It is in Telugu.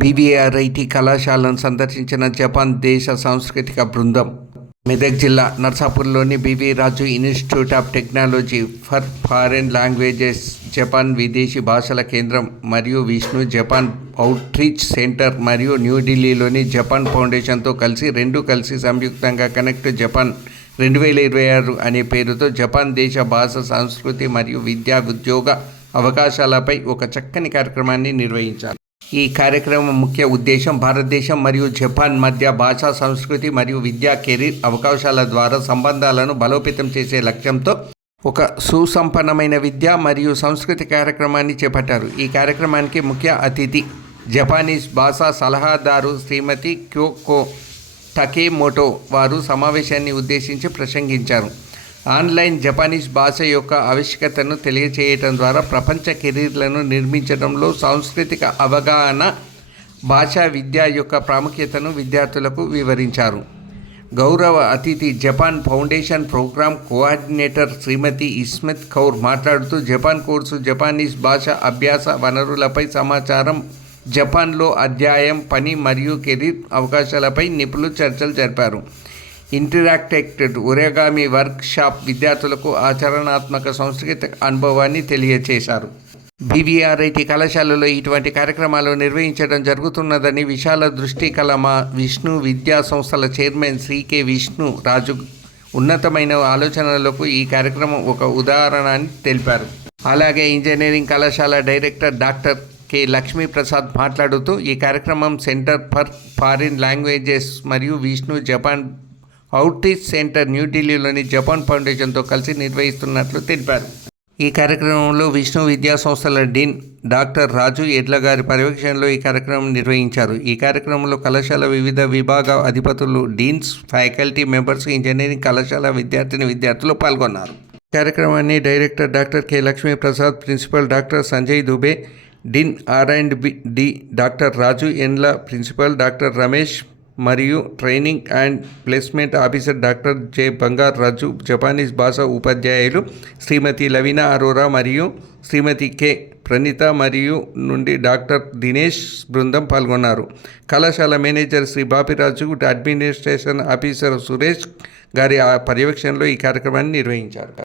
బీవీఆర్ఐటి కళాశాలను సందర్శించిన జపాన్ దేశ సాంస్కృతిక బృందం. మెదక్ జిల్లా నర్సాపూర్లోని BV Raju institute of technology for foreign languages, Japan విదేశీ భాషల కేంద్రం మరియు విష్ణు జపాన్ అవుట్రీచ్ సెంటర్ మరియు న్యూఢిల్లీలోని జపాన్ ఫౌండేషన్తో కలిసి సంయుక్తంగా కనెక్ట్ జపాన్ 2026 అనే పేరుతో జపాన్ దేశ భాష, సంస్కృతి మరియు విద్యా ఉద్యోగ అవకాశాలపై ఒక చక్కని కార్యక్రమాన్ని నిర్వహించారు. ఈ కార్యక్రమం ముఖ్య ఉద్దేశం భారతదేశం మరియు జపాన్ మధ్య భాషా, సంస్కృతి మరియు విద్యా కెరీర్ అవకాశాల ద్వారా సంబంధాలను బలోపేతం చేసే లక్ష్యంతో ఒక సుసంపన్నమైన విద్య మరియు సంస్కృతి కార్యక్రమాన్ని చేపట్టారు. ఈ కార్యక్రమానికి ముఖ్య అతిథి జపానీస్ భాషా సలహాదారు శ్రీమతి క్యోకో టకేమోటో వారు సమావేశాన్ని ఉద్దేశించి ప్రసంగించారు. ఆన్లైన్ జపానీస్ భాష యొక్క ఆవశ్యకతను తెలియచేయటం ద్వారా ప్రపంచ కెరీర్లను నిర్మించడంలో సాంస్కృతిక అవగాహన, భాషా విద్య యొక్క ప్రాముఖ్యతను విద్యార్థులకు వివరించారు. గౌరవ అతిథి జపాన్ ఫౌండేషన్ ప్రోగ్రామ్ కోఆర్డినేటర్ శ్రీమతి ఇస్మత్ కౌర్ మాట్లాడుతూ జపాన్ కోర్సు, జపానీస్ భాష అభ్యాస వనరులపై సమాచారం, జపాన్లో అధ్యాయం, పని మరియు కెరీర్ అవకాశాలపై నిపుణులు చర్చలు జరిపారు. ఇంటరాక్టివ్ ఒరిగామి వర్క్ షాప్ విద్యార్థులకు ఆచరణాత్మక సాంస్కృతిక అనుభవాన్ని తెలియచేశారు. బీవీఆర్ఐటి కళాశాలలో ఇటువంటి కార్యక్రమాలు నిర్వహించడం జరుగుతున్నదని విశాల దృష్టి కల మా విష్ణు విద్యా సంస్థల చైర్మన్ శ్రీ కె విష్ణు రాజు ఉన్నతమైన ఆలోచనలకు ఈ కార్యక్రమం ఒక ఉదాహరణ అని తెలిపారు. అలాగే ఇంజనీరింగ్ కళాశాల డైరెక్టర్ డాక్టర్ కె లక్ష్మీప్రసాద్ మాట్లాడుతూ ఈ కార్యక్రమం సెంటర్ ఫర్ ఫారిన్ లాంగ్వేజెస్ మరియు విష్ణు జపాన్ అవుట్రీచ్ సెంటర్ న్యూఢిల్లీలోని జపాన్ ఫౌండేషన్తో కలిసి నిర్వహిస్తున్నట్లు తెలిపారు. ఈ కార్యక్రమంలో విష్ణు విద్యా సంస్థల డీన్ డాక్టర్ రాజు ఎడ్ల గారి పర్యవేక్షణలో ఈ కార్యక్రమం నిర్వహించారు. ఈ కార్యక్రమంలో కళాశాల వివిధ విభాగ అధిపతులు, డీన్స్, ఫ్యాకల్టీ మెంబర్స్, ఇంజనీరింగ్ కళాశాల విద్యార్థులు పాల్గొన్నారు. కార్యక్రమాన్ని director doctor K Lakshmiprasad, principal doctor Sanjay Dubey, dean R&D doctor Raju ఎన్ల, ప్రిన్సిపల్ డాక్టర్ రమేష్ మరియు training and placement officer doctor J Bangar Raju, Japanese భాష ఉపాధ్యాయులు శ్రీమతి లవీనా అరోరా మరియు శ్రీమతి కె ప్రణీత మరియు నుండి డాక్టర్ దినేష్ బృందం పాల్గొన్నారు. కళాశాల manager Shri Bapiraju, administration officer Suresh గారి పర్యవేక్షణలో ఈ కార్యక్రమాన్ని నిర్వహించారు.